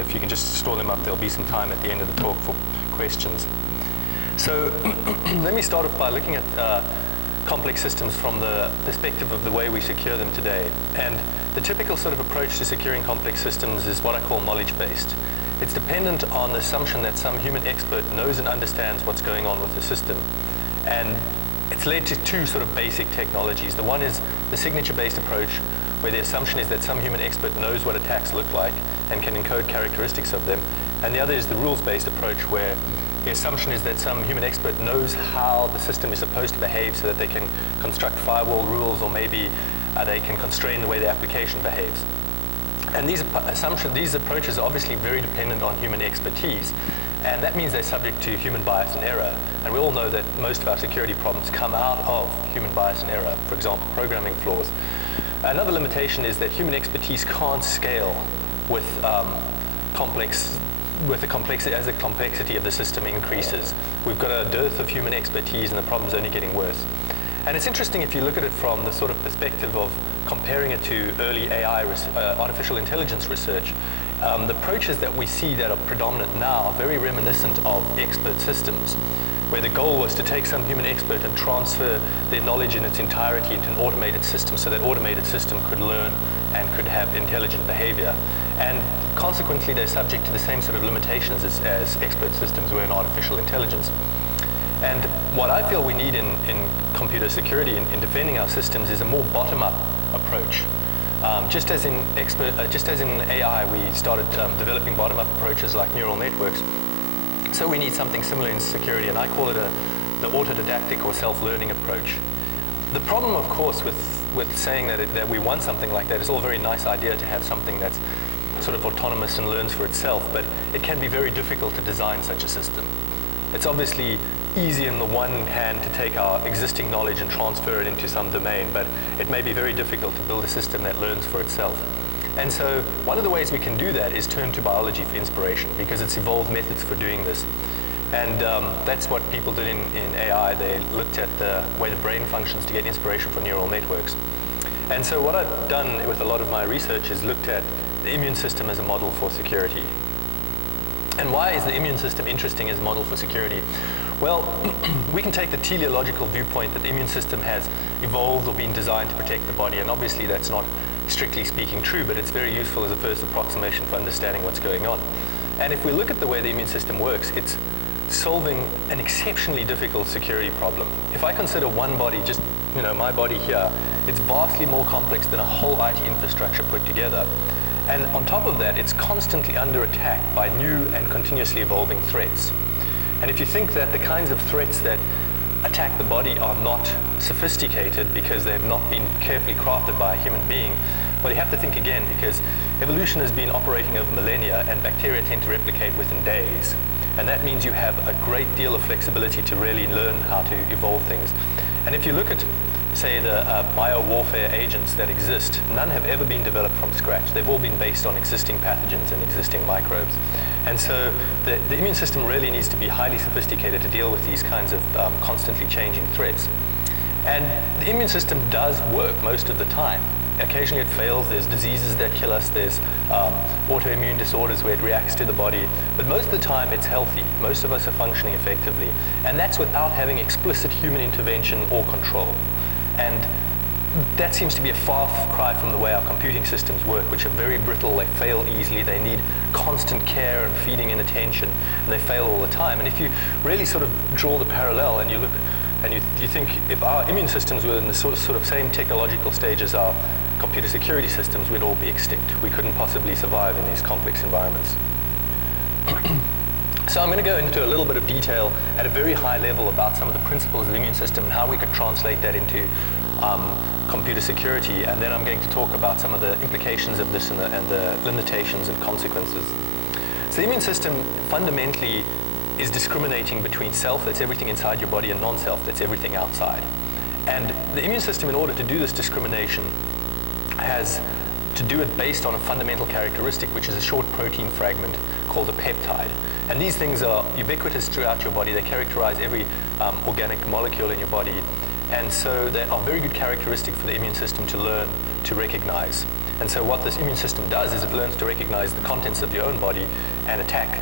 If you can just store them up, there'll be some time at the end of the talk for questions. So let me start off by looking at complex systems from the perspective of the way we secure them today. And the typical sort of approach to securing complex systems is what I call knowledge-based. It's dependent on the assumption that some human expert knows and understands what's going on with the system. And it's led to two sort of basic technologies. The one is the signature-based approach, where the assumption is that some human expert knows what attacks look like and can encode characteristics of them. And the other is the rules-based approach, where the assumption is that some human expert knows how the system is supposed to behave so that they can construct firewall rules, or maybe they can constrain the way the application behaves. And these approaches are obviously very dependent on human expertise. And that means they're subject to human bias and error. And we all know that most of our security problems come out of human bias and error, for example, programming flaws. Another limitation is that human expertise can't scale with the complexity as the complexity of the system increases. We've got a dearth of human expertise, and the problem's only getting worse. And it's interesting if you look at it from the sort of perspective of comparing it to early AI, artificial intelligence research. The approaches that we see that are predominant now are very reminiscent of expert systems, where the goal was to take some human expert and transfer their knowledge in its entirety into an automated system, so that automated system could learn and could have intelligent behavior. And consequently, they're subject to the same sort of limitations as expert systems were in artificial intelligence. And what I feel we need in computer security, in defending our systems, is a more bottom-up approach. Just as in AI, we started developing bottom-up approaches like neural networks. So we need something similar in security, and I call it the autodidactic or self-learning approach. The problem, of course, with saying that we want something like that, is all a very nice idea to have something that's sort of autonomous and learns for itself, but it can be very difficult to design such a system. It's obviously easy on the one hand to take our existing knowledge and transfer it into some domain, but it may be very difficult to build a system that learns for itself. And so one of the ways we can do that is turn to biology for inspiration, because it's evolved methods for doing this. And that's what people did in AI. They looked at the way the brain functions to get inspiration for neural networks. And so what I've done with a lot of my research is looked at the immune system as a model for security. And why is the immune system interesting as a model for security? Well, we can take the teleological viewpoint that the immune system has evolved or been designed to protect the body, and obviously that's not strictly speaking true, but it's very useful as a first approximation for understanding what's going on. And if we look at the way the immune system works, it's solving an exceptionally difficult security problem. If I consider one body, just my body here, it's vastly more complex than a whole IT infrastructure put together. And on top of that, it's constantly under attack by new and continuously evolving threats. And if you think that the kinds of threats that attack the body are not sophisticated because they have not been carefully crafted by a human being, well, you have to think again, because evolution has been operating over millennia, and bacteria tend to replicate within days. And that means you have a great deal of flexibility to really learn how to evolve things. And if you look at, say, the biowarfare agents that exist, none have ever been developed from scratch. They've all been based on existing pathogens and existing microbes. And so the immune system really needs to be highly sophisticated to deal with these kinds of constantly changing threats. And the immune system does work most of the time. Occasionally it fails. There's diseases that kill us. There's autoimmune disorders where it reacts to the body. But most of the time it's healthy. Most of us are functioning effectively. And that's without having explicit human intervention or control. And that seems to be a far cry from the way our computing systems work, which are very brittle. They fail easily. They need constant care and feeding and attention, and they fail all the time. And if you really sort of draw the parallel and you look and you think, if our immune systems were in the sort of same technological stage as our computer security systems, we'd all be extinct. We couldn't possibly survive in these complex environments. So I'm going to go into a little bit of detail at a very high level about some of the principles of the immune system and how we could translate that into computer security, and then I'm going to talk about some of the implications of this and the limitations and consequences. So the immune system fundamentally is discriminating between self, that's everything inside your body, and non-self, that's everything outside. And the immune system, in order to do this discrimination, has to do it based on a fundamental characteristic, which is a short protein fragment called a peptide. And these things are ubiquitous throughout your body. They characterize every organic molecule in your body. And so they are very good characteristic for the immune system to learn to recognize. And so what this immune system does is it learns to recognize the contents of your own body and attack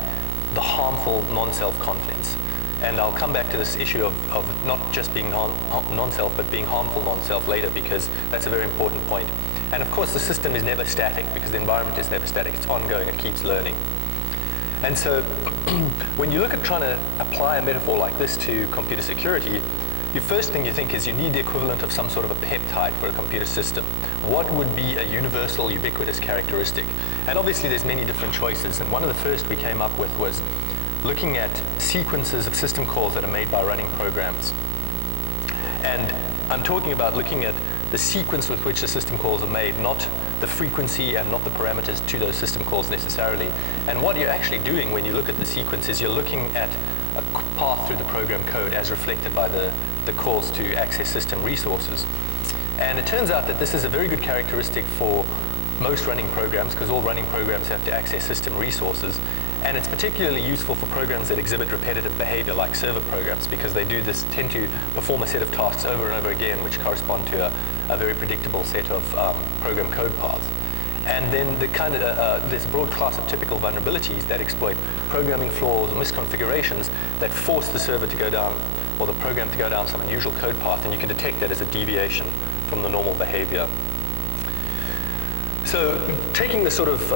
the harmful non-self contents. And I'll come back to this issue of not just being non-self, but being harmful non-self later, because that's a very important point. And of course, the system is never static, because the environment is never static. It's ongoing. It keeps learning. And so when you look at trying to apply a metaphor like this to computer security, the first thing you think is you need the equivalent of some sort of a peptide for a computer system. What would be a universal, ubiquitous characteristic? And obviously, there's many different choices. And one of the first we came up with was looking at sequences of system calls that are made by running programs. And I'm talking about looking at the sequence with which the system calls are made, not the frequency and not the parameters to those system calls necessarily. And what you're actually doing when you look at the sequence is you're looking at a path through the program code as reflected by the calls to access system resources. And it turns out that this is a very good characteristic for most running programs, because all running programs have to access system resources. And it's particularly useful for programs that exhibit repetitive behavior, like server programs, because they tend to perform a set of tasks over and over again, which correspond to a very predictable set of program code paths. And then there's a broad class of typical vulnerabilities that exploit programming flaws or misconfigurations that force the server to go down, or the program to go down some unusual code path, and you can detect that as a deviation from the normal behavior. So taking the sort of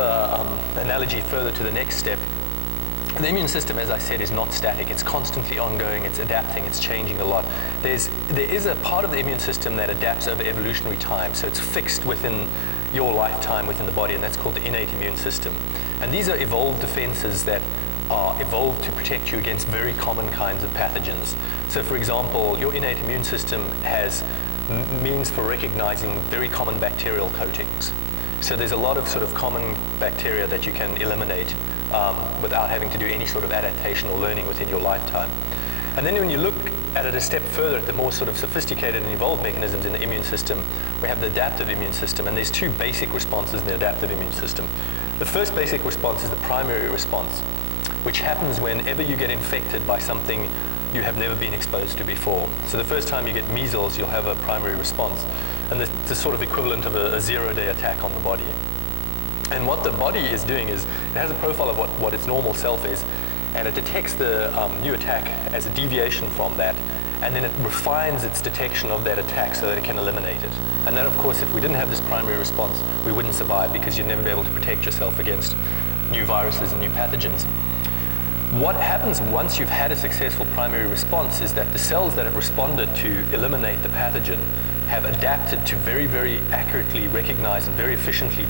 analogy further to the next step, the immune system, as I said, is not static. It's constantly ongoing. It's adapting. It's changing a lot. There is a part of the immune system that adapts over evolutionary time. So it's fixed within your lifetime within the body, and that's called the innate immune system. And these are evolved defenses that are evolved to protect you against very common kinds of pathogens. So for example, your innate immune system has means for recognizing very common bacterial coatings. So there's a lot of sort of common bacteria that you can eliminate without having to do any sort of adaptation or learning within your lifetime. And then when you look at it a step further, at the more sort of sophisticated and evolved mechanisms in the immune system, we have the adaptive immune system. And there's two basic responses in the adaptive immune system. The first basic response is the primary response, which happens whenever you get infected by something you have never been exposed to before. So the first time you get measles, you'll have a primary response. And the sort of equivalent of a zero-day attack on the body. And what the body is doing is it has a profile of what its normal self is, and it detects the new attack as a deviation from that, and then it refines its detection of that attack so that it can eliminate it. And then, of course, if we didn't have this primary response, we wouldn't survive, because you'd never be able to protect yourself against new viruses and new pathogens. What happens once you've had a successful primary response is that the cells that have responded to eliminate the pathogen have adapted to very, very accurately recognize and very efficiently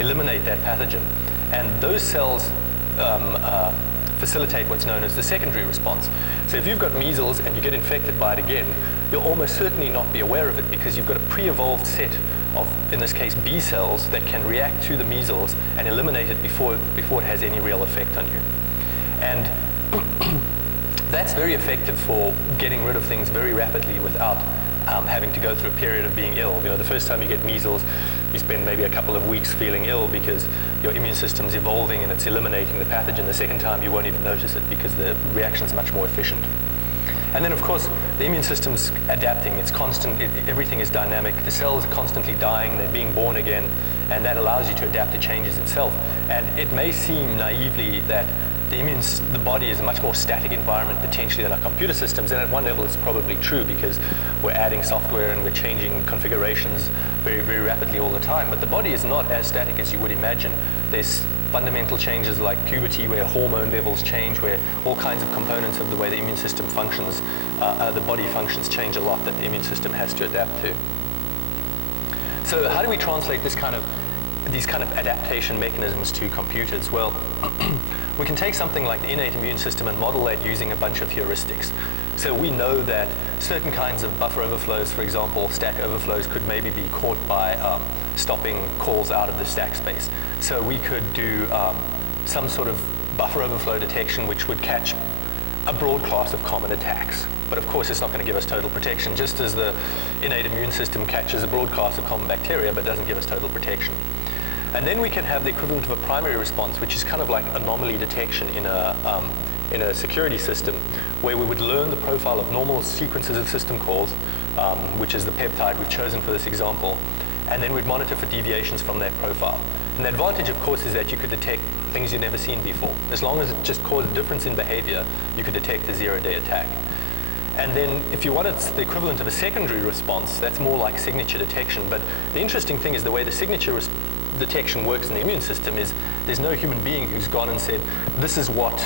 eliminate that pathogen. And those cells facilitate what's known as the secondary response. So if you've got measles and you get infected by it again, you'll almost certainly not be aware of it, because you've got a pre-evolved set of, in this case, B cells that can react to the measles and eliminate it before it has any real effect on you. And that's very effective for getting rid of things very rapidly without having to go through a period of being ill. You know, the first time you get measles, you spend maybe a couple of weeks feeling ill because your immune system's evolving and it's eliminating the pathogen. The second time, you won't even notice it because the reaction's much more efficient. And then, of course, the immune system's adapting. It's constant. Everything is dynamic. The cells are constantly dying. They're being born again. And that allows you to adapt to changes itself. And it may seem naively that the body is a much more static environment potentially than our computer systems, and at one level it's probably true, because we're adding software and we're changing configurations very, very rapidly all the time. But the body is not as static as you would imagine. There's fundamental changes like puberty, where hormone levels change, where all kinds of components of the way the immune system functions, the body functions change a lot, that the immune system has to adapt to. So how do we translate these kind of adaptation mechanisms to computers? Well, we can take something like the innate immune system and model that using a bunch of heuristics. So we know that certain kinds of buffer overflows, for example, stack overflows, could maybe be caught by stopping calls out of the stack space. So we could do some sort of buffer overflow detection which would catch a broad class of common attacks. But of course, it's not going to give us total protection, just as the innate immune system catches a broad class of common bacteria but doesn't give us total protection. And then we can have the equivalent of a primary response, which is kind of like anomaly detection in a security system, where we would learn the profile of normal sequences of system calls, which is the peptide we've chosen for this example, and then we'd monitor for deviations from that profile. And the advantage, of course, is that you could detect things you've never seen before. As long as it just caused a difference in behavior, you could detect a zero-day attack. And then if you wanted the equivalent of a secondary response, that's more like signature detection. But the interesting thing is the way the signature detection works in the immune system is there's no human being who's gone and said, this is what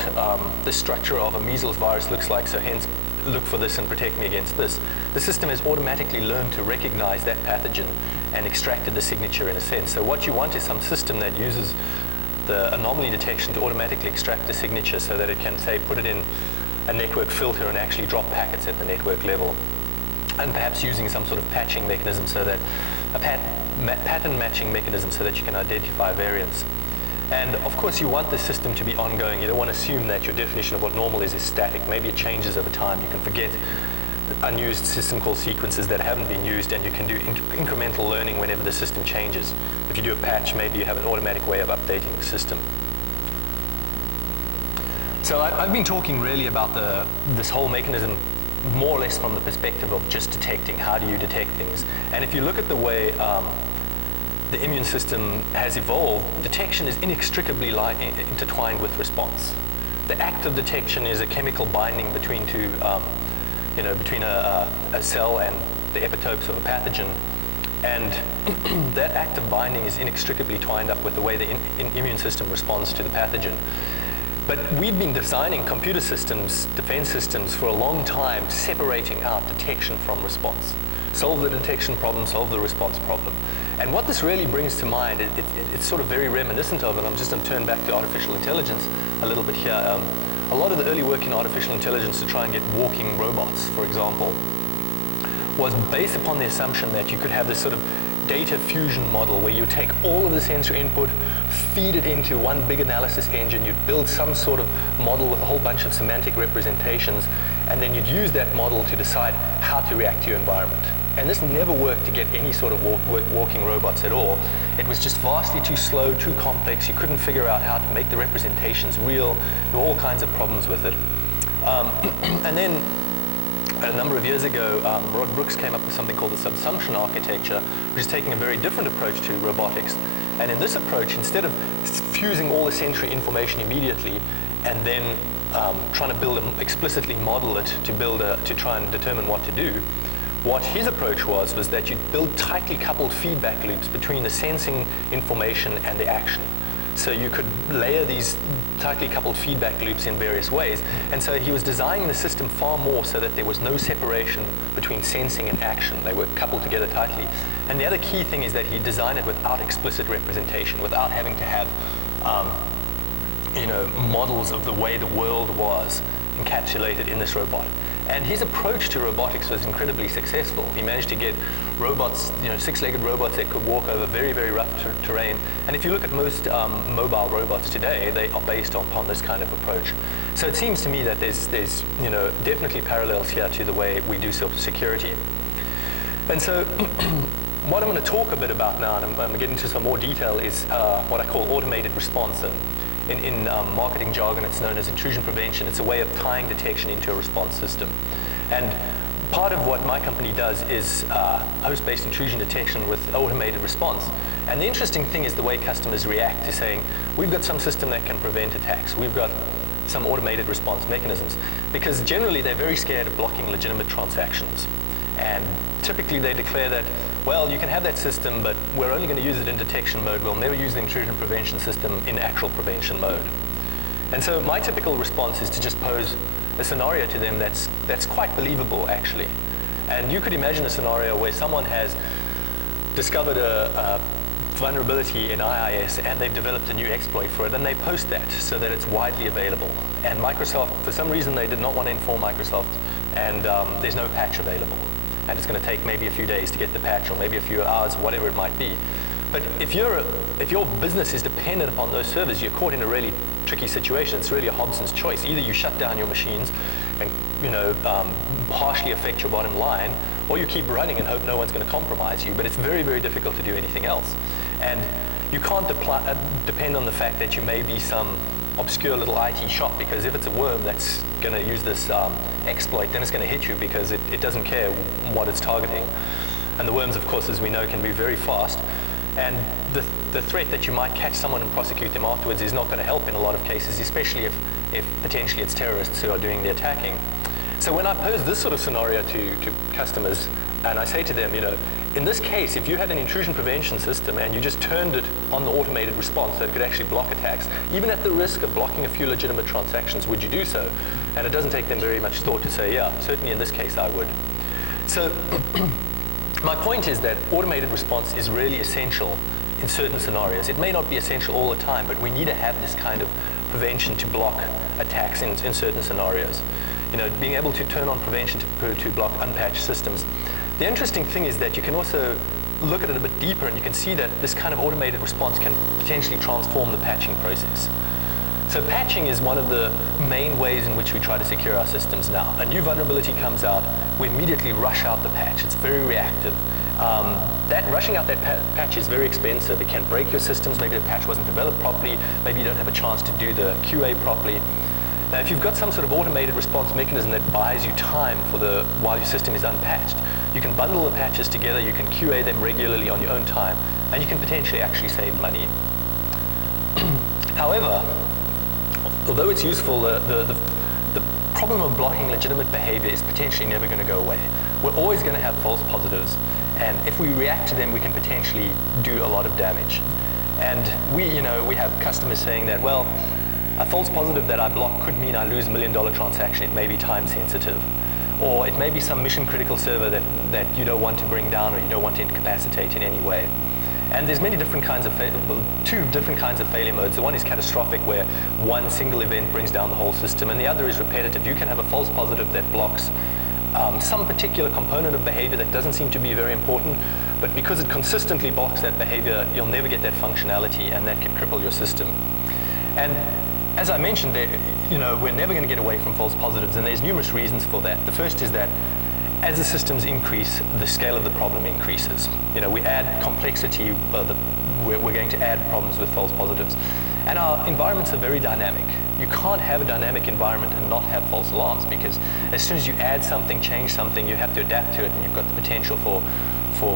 the structure of a measles virus looks like, so hence look for this and protect me against this. The system has automatically learned to recognize that pathogen and extracted the signature in a sense. So what you want is some system that uses the anomaly detection to automatically extract the signature so that it can, say, put it in a network filter and actually drop packets at the network level. And perhaps using some sort of patching mechanism so that a pattern matching mechanism so that you can identify variants. And of course you want the system to be ongoing. You don't want to assume that your definition of what normal is static. Maybe it changes over time. You can forget unused system call sequences that haven't been used, and you can do incremental learning whenever the system changes. If you do a patch, maybe you have an automatic way of updating the system. So I've been talking really about this whole mechanism more or less from the perspective of just detecting. How do you detect things? And if you look at the way the immune system has evolved, detection is inextricably intertwined with response. The act of detection is a chemical binding between between a cell and the epitopes of a pathogen. And that act of binding is inextricably twined up with the way the immune system responds to the pathogen. But we've been designing computer systems, defense systems, for a long time, separating out detection from response. Solve the detection problem, solve the response problem. And what this really brings to mind, it's sort of very reminiscent of it. I'm just going to turn back to artificial intelligence a little bit here. A lot of the early work in artificial intelligence to try and get walking robots, for example, was based upon the assumption that you could have this sort of data fusion model where you take all of the sensor input, feed it into one big analysis engine, you'd build some sort of model with a whole bunch of semantic representations, and then you'd use that model to decide how to react to your environment. And this never worked to get any sort of walking robots at all. It was just vastly too slow, too complex. You couldn't figure out how to make the representations real. There were all kinds of problems with it. And then a number of years ago, Rod Brooks came up with something called the subsumption architecture, which is taking a very different approach to robotics. And in this approach, instead of fusing all the sensory information immediately and then trying to explicitly model it to try and determine what to do, what his approach was that you'd build tightly coupled feedback loops between the sensing information and the action. So you could layer these tightly coupled feedback loops in various ways. And so he was designing the system far more so that there was no separation between sensing and action. They were coupled together tightly. And the other key thing is that he designed it without explicit representation, without having to have models of the way the world was encapsulated in this robot. And his approach to robotics was incredibly successful. He managed to get robots, six-legged robots that could walk over very, very rough terrain. And if you look at most mobile robots today, they are based upon this kind of approach. So it seems to me that there's definitely parallels here to the way we do security. And so what I'm going to talk a bit about now, and I'm going to get into some more detail, is what I call automated response. And in marketing jargon, it's known as intrusion prevention. It's a way of tying detection into a response system. And part of what my company does is host-based intrusion detection with automated response. And the interesting thing is the way customers react to saying, we've got some system that can prevent attacks. We've got some automated response mechanisms. Because generally, they're very scared of blocking legitimate transactions. And typically, they declare that, well, you can have that system, but we're only going to use it in detection mode. We'll never use the intrusion prevention system in actual prevention mode. And so my typical response is to just pose a scenario to them that's quite believable, actually. And you could imagine a scenario where someone has discovered a vulnerability in IIS, and they've developed a new exploit for it, and they post that so that it's widely available. And Microsoft, for some reason, they did not want to inform Microsoft, and there's no patch available. And it's going to take maybe a few days to get the patch, or maybe a few hours, whatever it might be. But if your business is dependent upon those servers, you're caught in a really tricky situation. It's really a Hobson's choice. Either you shut down your machines and harshly affect your bottom line, or you keep running and hope no one's going to compromise you. But it's very, very difficult to do anything else. And you can't depend on the fact that you may be some obscure little IT shop, because if it's a worm that's going to use this exploit, then it's going to hit you because it doesn't care what it's targeting. And the worms, of course, as we know, can be very fast. And the threat that you might catch someone and prosecute them afterwards is not going to help in a lot of cases, especially if potentially it's terrorists who are doing the attacking. So when I pose this sort of scenario to customers, and I say to them, in this case, if you had an intrusion prevention system and you just turned it on the automated response so it could actually block attacks, even at the risk of blocking a few legitimate transactions, would you do so? And it doesn't take them very much thought to say, yeah, certainly in this case I would. So my point is that automated response is really essential in certain scenarios. It may not be essential all the time, but we need to have this kind of prevention to block attacks in certain scenarios. Being able to turn on prevention to block unpatched systems. The interesting thing is that you can also look at it a bit deeper, and you can see that this kind of automated response can potentially transform the patching process. So patching is one of the main ways in which we try to secure our systems now. A new vulnerability comes out, we immediately rush out the patch. It's very reactive. Rushing out that patch is very expensive. It can break your systems. Maybe the patch wasn't developed properly. Maybe you don't have a chance to do the QA properly. Now, if you've got some sort of automated response mechanism that buys you time while your system is unpatched, you can bundle the patches together, you can QA them regularly on your own time, and you can potentially actually save money. However, although it's useful, the problem of blocking legitimate behavior is potentially never going to go away. We're always going to have false positives, and if we react to them, we can potentially do a lot of damage. And we have customers saying that, well, a false positive that I block could mean I lose $1 million transaction. It may be time sensitive. Or it may be some mission critical server that you don't want to bring down or you don't want to incapacitate in any way. And there's many different kinds of two different kinds of failure modes. The one is catastrophic, where one single event brings down the whole system, and the other is repetitive. You can have a false positive that blocks some particular component of behavior that doesn't seem to be very important, but because it consistently blocks that behavior, you'll never get that functionality, and that can cripple your system. And as I mentioned, we're never going to get away from false positives, and there's numerous reasons for that. The first is that as the systems increase, the scale of the problem increases. We add complexity, we're going to add problems with false positives. And our environments are very dynamic. You can't have a dynamic environment and not have false alarms, because as soon as you add something, change something, you have to adapt to it, and you've got the potential for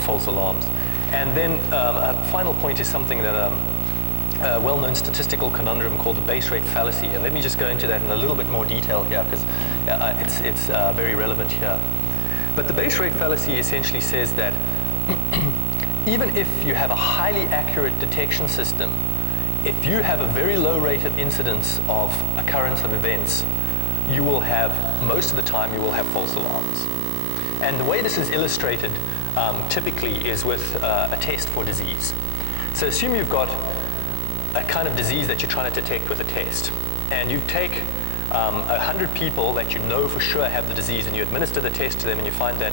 false alarms. And then a final point is something that a well-known statistical conundrum called the base rate fallacy. And let me just go into that in a little bit more detail here, because it's very relevant here. But the base rate fallacy essentially says that even if you have a highly accurate detection system, if you have a very low rate of incidence of occurrence of events, you will have, most of the time, you will have false alarms. And the way this is illustrated typically is with a test for disease. So assume you've got a kind of disease that you're trying to detect with a test. And you take 100 people that you know for sure have the disease, and you administer the test to them, and you find that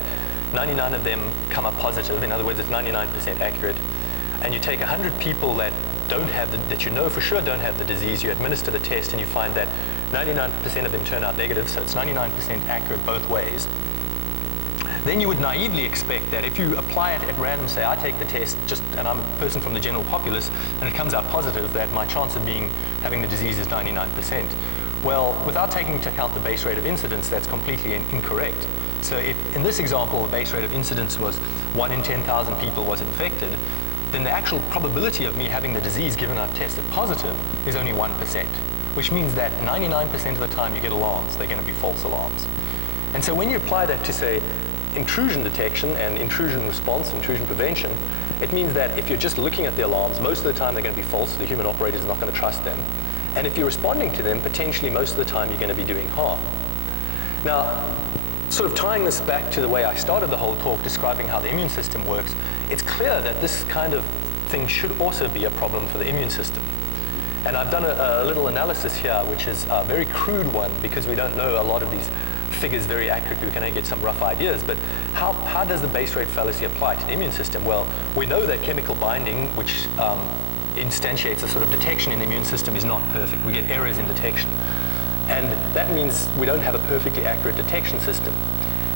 99 of them come up positive. In other words, it's 99% accurate. And you take 100 people that you know for sure don't have the disease, you administer the test, and you find that 99% of them turn out negative, so it's 99% accurate both ways. Then you would naively expect that if you apply it at random, say I take the test and I'm a person from the general populace, and it comes out positive, that my chance of having the disease is 99%. Well, without taking into account the base rate of incidence, that's completely incorrect. So if in this example the base rate of incidence was 1 in 10,000 people was infected, then the actual probability of me having the disease given I've tested positive is only 1%, which means that 99% of the time you get alarms, they're going to be false alarms. And so when you apply that to, say, intrusion detection and intrusion response, intrusion prevention, it means that if you're just looking at the alarms, most of the time they're going to be false, the human operator is not going to trust them. And if you're responding to them, potentially most of the time you're going to be doing harm. Now, sort of tying this back to the way I started the whole talk, describing how the immune system works, it's clear that this kind of thing should also be a problem for the immune system. And I've done a little analysis here, which is a very crude one, because we don't know a lot of these figures very accurately. We can only get some rough ideas, but how does the base rate fallacy apply to the immune system? Well, we know that chemical binding, which instantiates a sort of detection in the immune system, is not perfect. We get errors in detection. And that means we don't have a perfectly accurate detection system.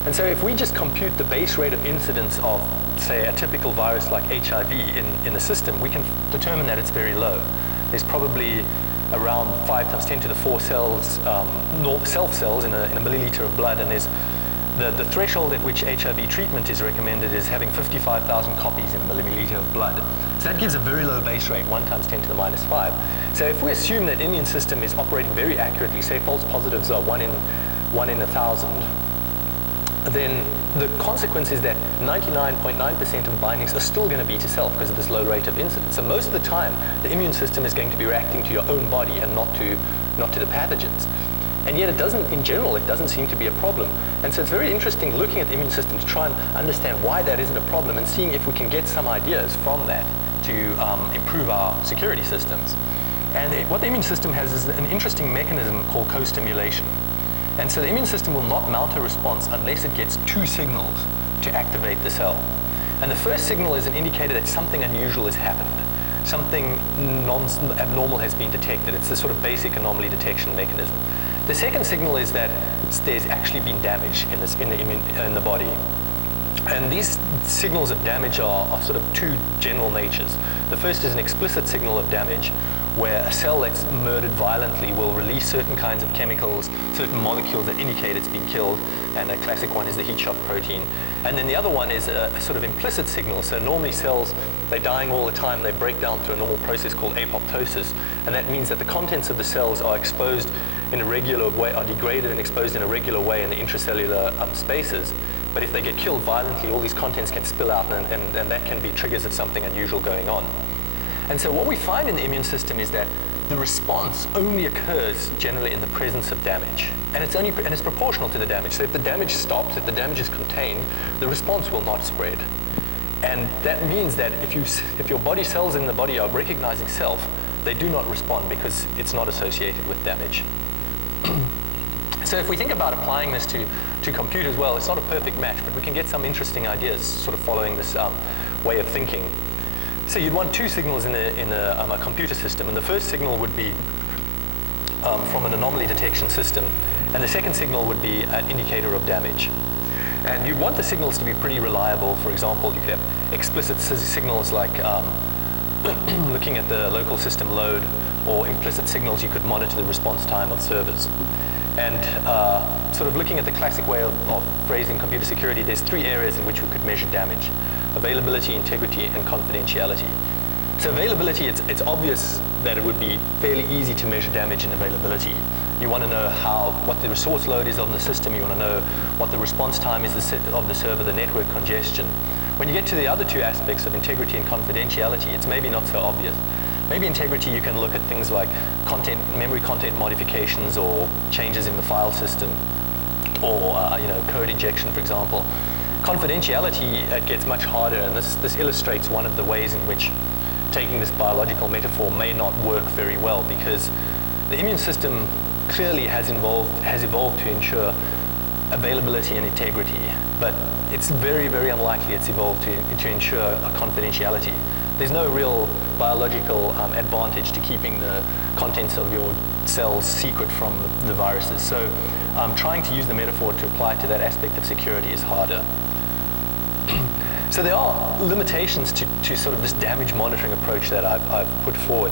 And so if we just compute the base rate of incidence of say, a typical virus like HIV in the system, we can determine that it's very low. There's probably around 5 times 10 to the 4 cells, self cells in a milliliter of blood, and there's the threshold at which HIV treatment is recommended is having 55,000 copies in a milliliter of blood. So that gives a very low base rate, 1 times 10 to the minus 5. So if we assume that the immune system is operating very accurately, say false positives are 1 in 1,000, then the consequence is that 99.9% of bindings are still going to be to self because of this low rate of incidence. So most of the time, the immune system is going to be reacting to your own body and not to the pathogens. And yet it doesn't, in general, it doesn't seem to be a problem. And so it's very interesting looking at the immune system to try and understand why that isn't a problem and seeing if we can get some ideas from that to improve our security systems. And what the immune system has is an interesting mechanism called co-stimulation. And so the immune system will not mount a response unless it gets 2 signals to activate the cell. And the first signal is an indicator that something unusual has happened. Something abnormal has been detected. It's the sort of basic anomaly detection mechanism. The second signal is that there's actually been damage in the body. And these signals of damage are sort of 2 general natures. The first is an explicit signal of damage, where a cell that's murdered violently will release certain kinds of chemicals, certain molecules that indicate it's been killed, and a classic one is the heat shock protein. And then the other one is a sort of implicit signal. So normally cells, they're dying all the time, they break down through a normal process called apoptosis, and that means that the contents of the cells are exposed in a regular way, are degraded and exposed in a regular way in the intracellular spaces. But if they get killed violently, all these contents can spill out, and that can be triggers of something unusual going on. And so what we find in the immune system is that the response only occurs generally in the presence of damage. And it's proportional to the damage. So if the damage stops, if the damage is contained, the response will not spread. And that means that if your body cells in the body are recognizing self, they do not respond because it's not associated with damage. So if we think about applying this to computers, well, it's not a perfect match, but we can get some interesting ideas sort of following this way of thinking. So you'd want 2 signals in a computer system, and the first signal would be from an anomaly detection system, and the second signal would be an indicator of damage. And you'd want the signals to be pretty reliable. For example, you could have explicit signals like looking at the local system load, or implicit signals you could monitor the response time of servers. And sort of looking at the classic way of phrasing computer security, there's 3 areas in which we could measure damage: availability, integrity, and confidentiality. So availability, it's obvious that it would be fairly easy to measure damage and availability. You want to know what the resource load is on the system. You want to know what the response time is of the server, the network congestion. When you get to the other 2 aspects of integrity and confidentiality, it's maybe not so obvious. Maybe integrity, you can look at things like memory content modifications, or changes in the file system, or code injection, for example. Confidentiality, it gets much harder, and this illustrates one of the ways in which taking this biological metaphor may not work very well, because the immune system clearly has evolved to ensure availability and integrity, but it's very, very unlikely it's evolved to ensure a confidentiality. There's no real biological advantage to keeping the contents of your cells secret from the viruses. So trying to use the metaphor to apply to that aspect of security is harder. So there are limitations to sort of this damage monitoring approach that I've put forward.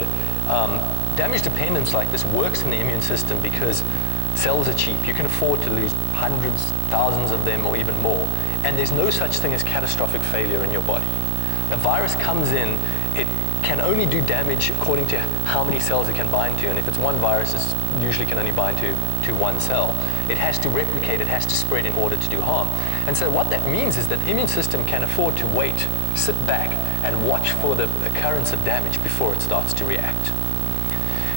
Damage dependence like this works in the immune system because cells are cheap. You can afford to lose hundreds, thousands of them, or even more. And there's no such thing as catastrophic failure in your body. A virus comes in, it can only do damage according to how many cells it can bind to. And if it's one virus, it usually can only bind to one cell. It has to replicate, it has to spread in order to do harm. And so what that means is that the immune system can afford to wait, sit back, and watch for the occurrence of damage before it starts to react.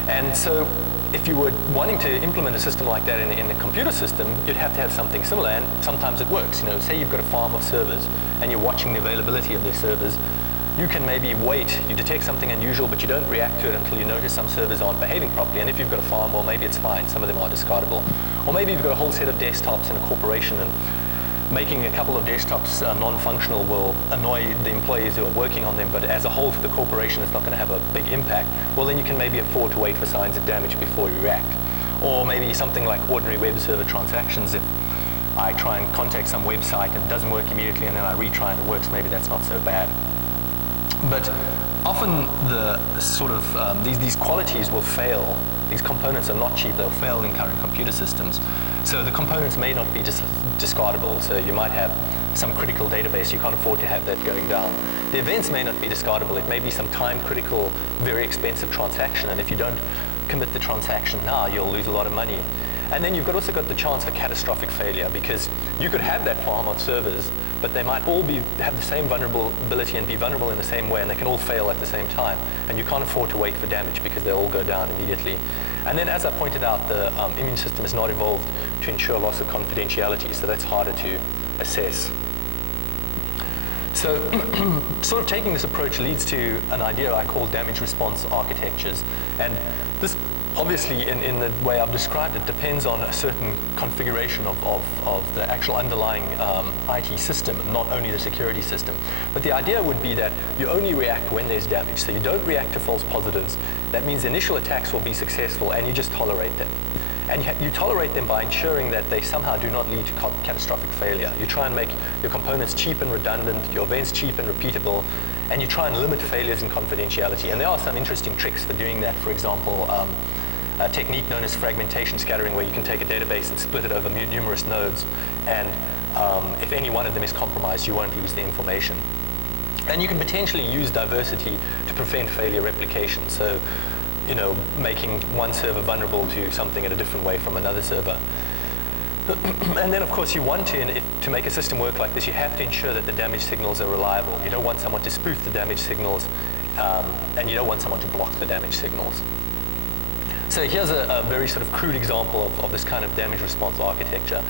And so if you were wanting to implement a system like that in a computer system, you'd have to have something similar, and sometimes it works. Say you've got a farm of servers, and you're watching the availability of their servers. You can maybe wait, you detect something unusual, but you don't react to it until you notice some servers aren't behaving properly. And if you've got a farm, well, maybe it's fine. Some of them are discardable. Or maybe you've got a whole set of desktops in a corporation, and making a couple of desktops non-functional will annoy the employees who are working on them, but as a whole for the corporation it's not going to have a big impact. Well, then you can maybe afford to wait for signs of damage before you react. Or maybe something like ordinary web server transactions. If I try and contact some website and it doesn't work immediately, and then I retry and it works, maybe that's not so bad. But often the sort of, these qualities will fail. These components are not cheap, they'll fail in current computer systems. So the components may not be discardable. So you might have some critical database, you can't afford to have that going down. The events may not be discardable. It may be some time-critical, very expensive transaction, and if you don't commit the transaction now, you'll lose a lot of money. And then you've also got the chance for catastrophic failure, because you could have that farm on servers, but they might all have the same vulnerability and be vulnerable in the same way, and they can all fail at the same time. And you can't afford to wait for damage because they'll all go down immediately. And then, as I pointed out, the immune system is not evolved to ensure loss of confidentiality, so that's harder to assess. So sort of taking this approach leads to an idea I call damage response architectures. And this, obviously, in the way I've described it, depends on a certain configuration of the actual underlying IT system, and not only the security system. But the idea would be that you only react when there's damage. So you don't react to false positives. That means the initial attacks will be successful, and you just tolerate them. And you tolerate them by ensuring that they somehow do not lead to catastrophic failure. You try and make your components cheap and redundant, your events cheap and repeatable, and you try and limit failures in confidentiality. And there are some interesting tricks for doing that. For example, a technique known as fragmentation scattering, where you can take a database and split it over numerous nodes, and if any one of them is compromised, you won't lose the information. And you can potentially use diversity to prevent failure replication. So, you know, making one server vulnerable to something in a different way from another server. And then, of course, you want to make a system work like this, you have to ensure that the damage signals are reliable. You don't want someone to spoof the damage signals, and you don't want someone to block the damage signals. So here's a very sort of crude example of this kind of damage response architecture.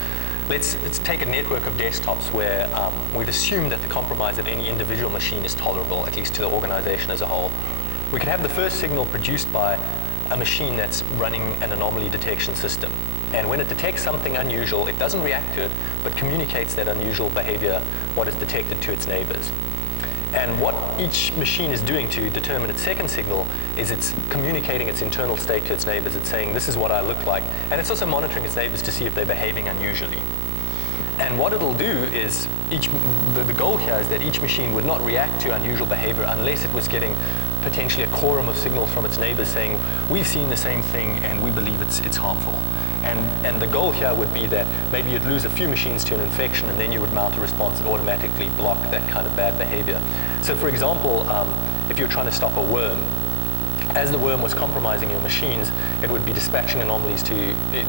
Let's take a network of desktops where we've assumed that the compromise of any individual machine is tolerable, at least to the organization as a whole. We could have the first signal produced by a machine that's running an anomaly detection system. And when it detects something unusual, it doesn't react to it, but communicates that unusual behavior, what is detected, to its neighbors. And what each machine is doing to determine its second signal is it's communicating its internal state to its neighbors. It's saying, this is what I look like. And it's also monitoring its neighbors to see if they're behaving unusually. And what it'll do is, the goal here is that each machine would not react to unusual behavior unless it was getting potentially a quorum of signals from its neighbors saying, we've seen the same thing and we believe it's harmful. And the goal here would be that maybe you'd lose a few machines to an infection, and then you would mount a response that automatically block that kind of bad behavior. So for example, if you're trying to stop a worm, as the worm was compromising your machines, it would be dispatching anomalies to,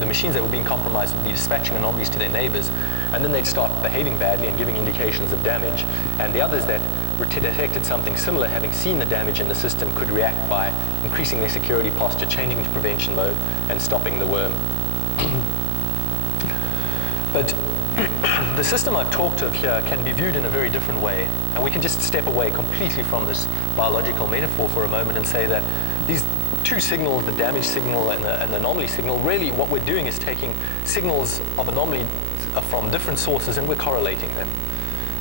the machines that were being compromised would be dispatching anomalies to their neighbors, and then they'd start behaving badly and giving indications of damage. And the others that detected something similar, having seen the damage in the system, could react by increasing their security posture, changing to prevention mode, and stopping the worm. But the system I've talked of here can be viewed in a very different way. And we can just step away completely from this biological metaphor for a moment and say that these two signals, the damage signal and the anomaly signal, really what we're doing is taking signals of anomaly from different sources and we're correlating them.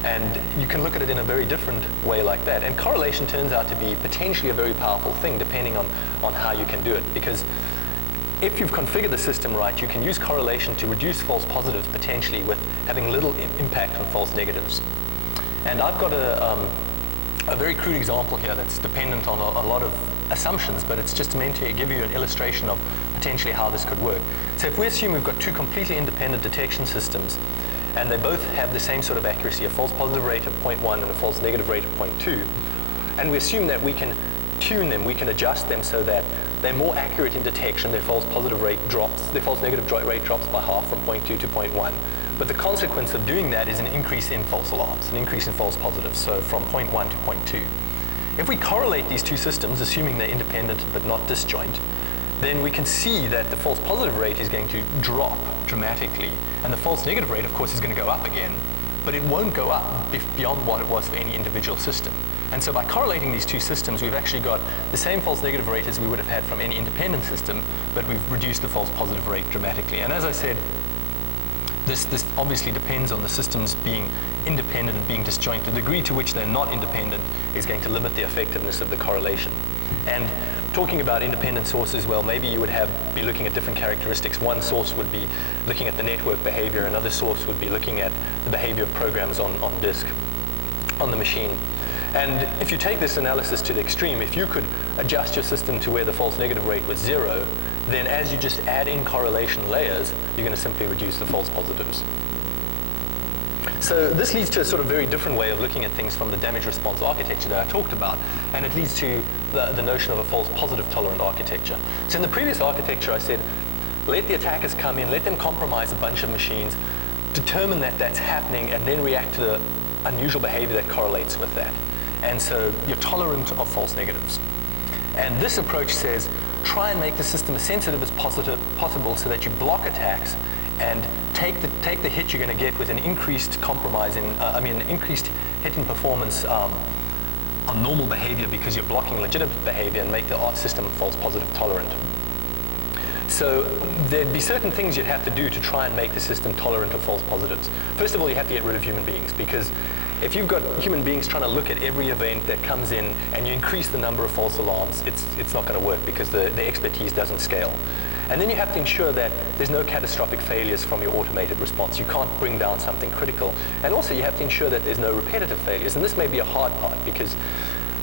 And you can look at it in a very different way like that. And correlation turns out to be potentially a very powerful thing depending on how you can do it. Because if you've configured the system right, you can use correlation to reduce false positives potentially with having little impact on false negatives. And I've got a very crude example here that's dependent on a lot of assumptions, but it's just meant to give you an illustration of potentially how this could work. So if we assume we've got two completely independent detection systems, and they both have the same sort of accuracy, a false positive rate of 0.1 and a false negative rate of 0.2, and we assume that we can tune them, we can adjust them so that they're more accurate in detection, their false positive rate drops, their false negative rate drops by half from 0.2 to 0.1. But the consequence of doing that is an increase in false alarms, an increase in false positives, so from 0.1 to 0.2. If we correlate these two systems, assuming they're independent but not disjoint, then we can see that the false positive rate is going to drop dramatically, and the false negative rate, of course, is going to go up again, but it won't go up beyond what it was for any individual system. And so by correlating these two systems, we've actually got the same false negative rate as we would have had from any independent system, but we've reduced the false positive rate dramatically. And as I said, this obviously depends on the systems being independent and being disjoint. The degree to which they're not independent is going to limit the effectiveness of the correlation. And talking about independent sources, well, maybe you would be looking at different characteristics. One source would be looking at the network behavior. Another source would be looking at the behavior of programs on disk, on the machine. And if you take this analysis to the extreme, if you could adjust your system to where the false negative rate was 0, then as you just add in correlation layers, you're going to simply reduce the false positives. So this leads to a sort of very different way of looking at things from the damage response architecture that I talked about, and it leads to the notion of a false positive tolerant architecture. So in the previous architecture, I said, let the attackers come in, let them compromise a bunch of machines, determine that that's happening, and then react to the unusual behavior that correlates with that. And so you're tolerant of false negatives. And this approach says, try and make the system as sensitive as possible so that you block attacks and take the hit you're going to get with an increased compromise in, an increased hit in performance on normal behavior because you're blocking legitimate behavior, and make the system false positive tolerant. So there'd be certain things you'd have to do to try and make the system tolerant of false positives. First of all, you have to get rid of human beings, because if you've got human beings trying to look at every event that comes in and you increase the number of false alarms, it's not going to work because the expertise doesn't scale. And then you have to ensure that there's no catastrophic failures from your automated response. You can't bring down something critical. And also you have to ensure that there's no repetitive failures. And this may be a hard part, because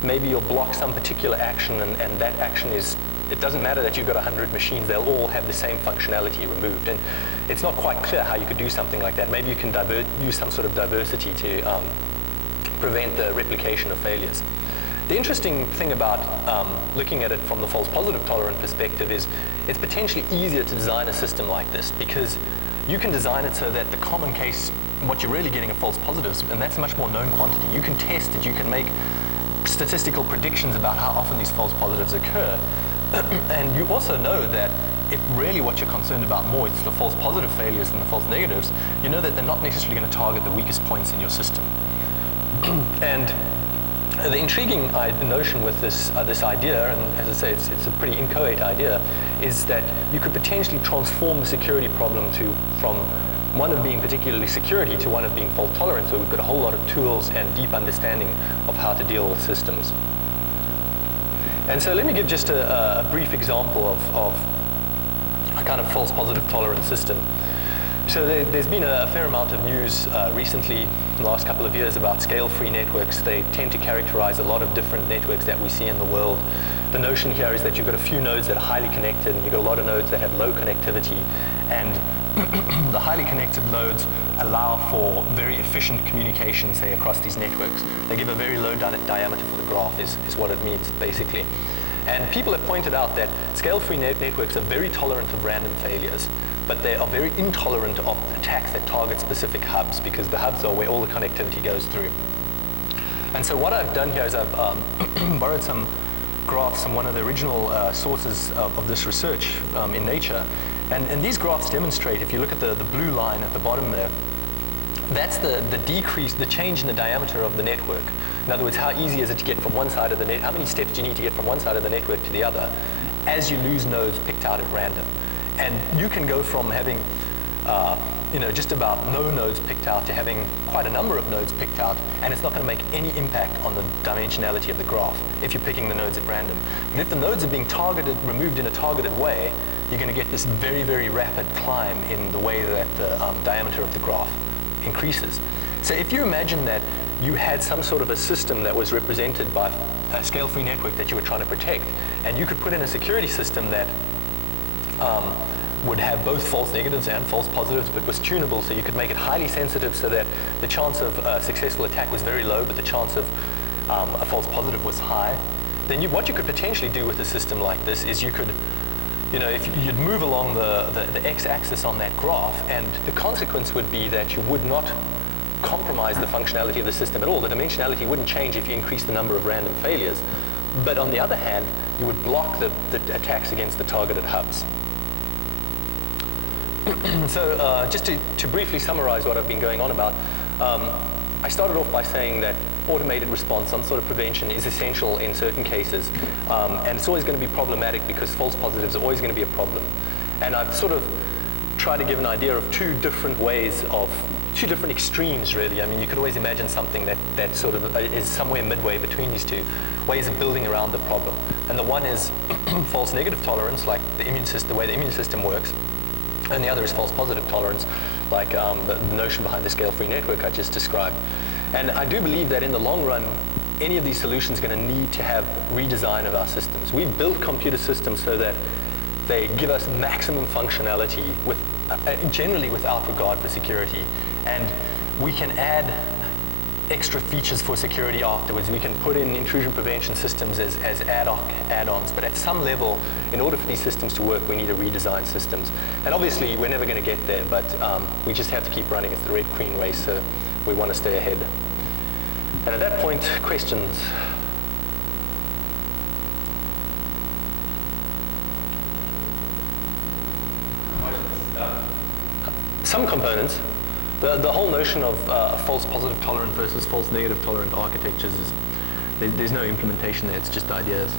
maybe you'll block some particular action, and that action is, it doesn't matter that you've got 100 machines, they'll all have the same functionality removed. And it's not quite clear how you could do something like that. Maybe you can use some sort of diversity to prevent the replication of failures. The interesting thing about looking at it from the false positive tolerant perspective is it's potentially easier to design a system like this, because you can design it so that the common case, what you're really getting are false positives, and that's a much more known quantity. You can test it, you can make statistical predictions about how often these false positives occur. And you also know that if really what you're concerned about more is the false positive failures than the false negatives, you know that they're not necessarily going to target the weakest points in your system. And the intriguing notion with this idea, and as I say, it's a pretty inchoate idea, is that you could potentially transform the security problem from one of being particularly security to one of being fault tolerance, where we've got a whole lot of tools and deep understanding of how to deal with systems. And so let me give just a brief example of a kind of false positive tolerance system. So there's been a fair amount of news recently, in the last couple of years, about scale-free networks. They tend to characterize a lot of different networks that we see in the world. The notion here is that you've got a few nodes that are highly connected, and you've got a lot of nodes that have low connectivity. And the highly connected nodes allow for very efficient communication, say, across these networks. They give a very low diameter for the graph, is what it means, basically. And people have pointed out that scale-free networks are very tolerant of random failures, but they are very intolerant of attacks that target specific hubs, because the hubs are where all the connectivity goes through. And so what I've done here is I've borrowed some graphs from one of the original sources of this research in Nature. And these graphs demonstrate, if you look at the blue line at the bottom there, that's the change in the diameter of the network. In other words, how easy is it to get from one side of the net, how many steps do you need to get from one side of the network to the other as you lose nodes picked out at random. And you can go from having just about no nodes picked out to having quite a number of nodes picked out, and it's not going to make any impact on the dimensionality of the graph if you're picking the nodes at random. But if the nodes are being removed in a targeted way, you're going to get this very, very rapid climb in the way that the diameter of the graph increases. So if you imagine that you had some sort of a system that was represented by a scale-free network that you were trying to protect, and you could put in a security system that would have both false negatives and false positives, but was tunable, so you could make it highly sensitive so that the chance of a successful attack was very low, but the chance of a false positive was high, then what you could potentially do with a system like this is you could, if you'd move along the x-axis on that graph, and the consequence would be that you would not compromise the functionality of the system at all. The dimensionality wouldn't change if you increase the number of random failures. But on the other hand, you would block the attacks against the targeted hubs. So just to briefly summarize what I've been going on about, I started off by saying that automated response, some sort of prevention, is essential in certain cases. And it's always going to be problematic because false positives are always going to be a problem. And I've sort of try to give an idea of two different extremes, really. I mean, you could always imagine something that sort of is somewhere midway between these two ways of building around the problem. And the one is false negative tolerance, like the way the immune system works. And the other is false positive tolerance, like the notion behind the scale-free network I just described. And I do believe that in the long run, any of these solutions are going to need to have redesign of our systems. We've built computer systems so that they give us maximum functionality with generally without regard for security. And we can add extra features for security afterwards. We can put in intrusion prevention systems as ad hoc add-ons. But at some level, in order for these systems to work, we need to redesign systems. And obviously, we're never going to get there, but we just have to keep running. It's the Red Queen race, so we want to stay ahead. And at that point, questions? Some components. The whole notion of false positive tolerant versus false negative tolerant architectures is, there's no implementation there, it's just ideas.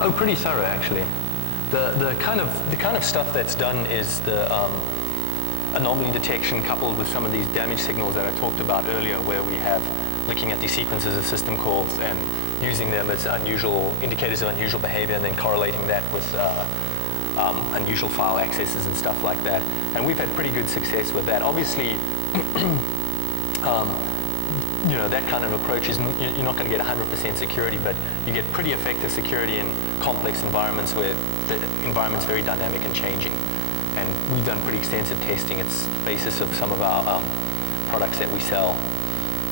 Oh, pretty thorough, actually. The kind of stuff that's done is the anomaly detection coupled with some of these damage signals that I talked about earlier, where we have looking at these sequences of system calls and using them as unusual indicators of unusual behavior, and then correlating that with unusual file accesses and stuff like that. And we've had pretty good success with that. Obviously, you know, that kind of approach is, you're not going to get 100% security, but you get pretty effective security in complex environments where the environment's very dynamic and changing. And we've done pretty extensive testing. It's the basis of some of our products that we sell.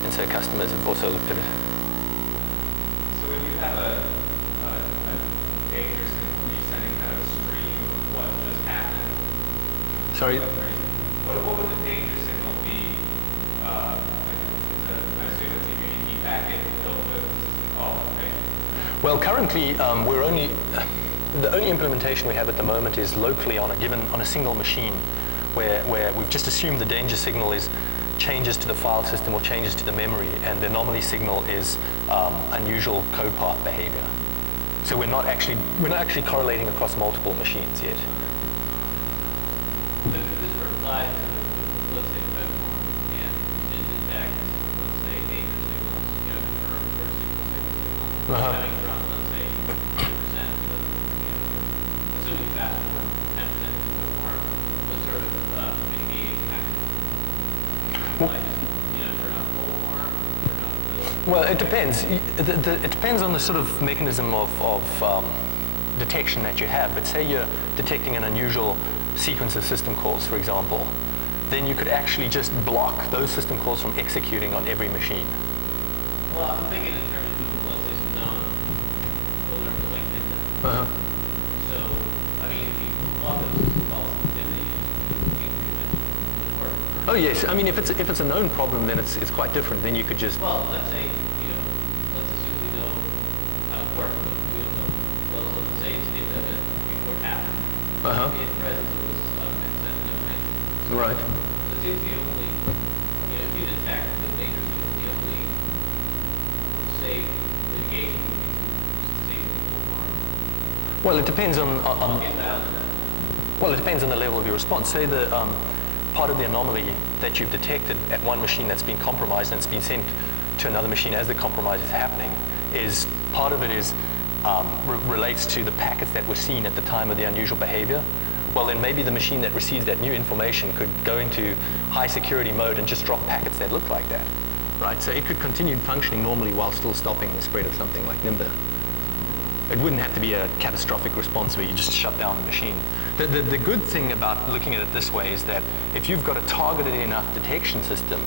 And so customers have also looked at it. So when you have a danger signal, are you sending kind of a stream of what just happened? Sorry? What would the danger signal be? I assume it's a UDP packet built with system call, right? Well, currently, the only implementation we have at the moment is locally on a single machine, where we've just assumed the danger signal is changes to the file system or changes to the memory, and the anomaly signal is unusual code path behavior. So we're not actually correlating across multiple machines yet. If this were applied to, let's say, web form, and you did detect, let's say, danger signals, you know, for signal, coming from, let's say, 10% of the, you know, assuming fast forward 10% of the web form, what sort of mitigating action? Like, you know, turn on full form, turn on the... Well, it depends. It depends on the sort of mechanism of detection that you have. But say you're detecting an unusual sequence of system calls, for example, then you could actually just block those system calls from executing on every machine. Well, I'm thinking in terms of, let's say, some known vulnerable like Innate. So, I mean, if you block those system calls, then they use, Oh yes, I mean if it's a known problem, then it's quite different. Then you could just. Well, let's say, you know, let's assume we know how it works, but we don't know. Well, let's say it's an event before it happened. In presence of this consent event. Right. So it seems the only, you know, if you detect the danger signal, the only safe mitigation would be to save the full farm. Well, it depends on Inbound. well, it depends on the level of your response. Say the part of the anomaly that you've detected at one machine that's been compromised and it's been sent to another machine as the compromise is happening, is part of it is relates to the packets that were seen at the time of the unusual behavior. Well, then maybe the machine that receives that new information could go into high security mode and just drop packets that look like that, right? So it could continue functioning normally while still stopping the spread of something like Nimda. It wouldn't have to be a catastrophic response where you just shut down the machine. The good thing about looking at it this way is that if you've got a targeted enough detection system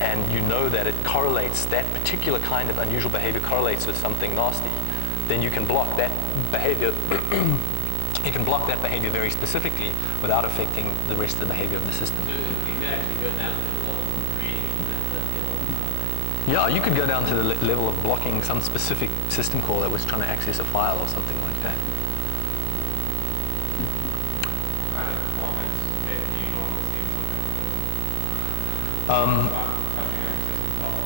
and you know that it correlates, that particular kind of unusual behavior correlates with something nasty, then you can block that behavior. You can block that behavior very specifically without affecting the rest of the behavior of the system. So you could actually go down to the level of creating that Yeah, you could go down to the level of blocking some specific system call that was trying to access a file or something like that. What kind of performance do you normally see in something like this? Touching every system call.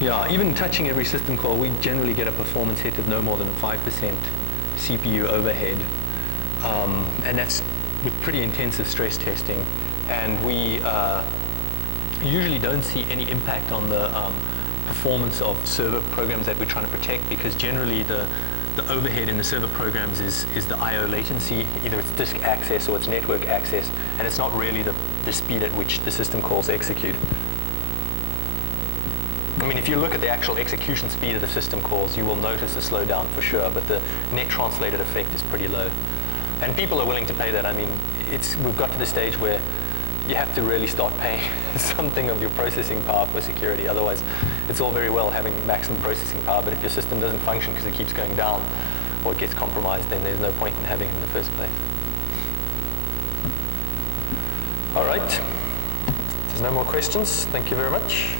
Yeah, even touching every system call, we generally get a performance hit of no more than 5% CPU overhead. And that's with pretty intensive stress testing. And we usually don't see any impact on the performance of server programs that we're trying to protect, because generally the overhead in the server programs is the I/O latency. Either it's disk access or it's network access, and it's not really the speed at which the system calls execute. I mean, if you look at the actual execution speed of the system calls, you will notice a slowdown for sure, but the net translated effect is pretty low. And people are willing to pay that. I mean, we've got to the stage where you have to really start paying something of your processing power for security. Otherwise, it's all very well having maximum processing power, but if your system doesn't function because it keeps going down or it gets compromised, then there's no point in having it in the first place. All right. If there's no more questions, thank you very much.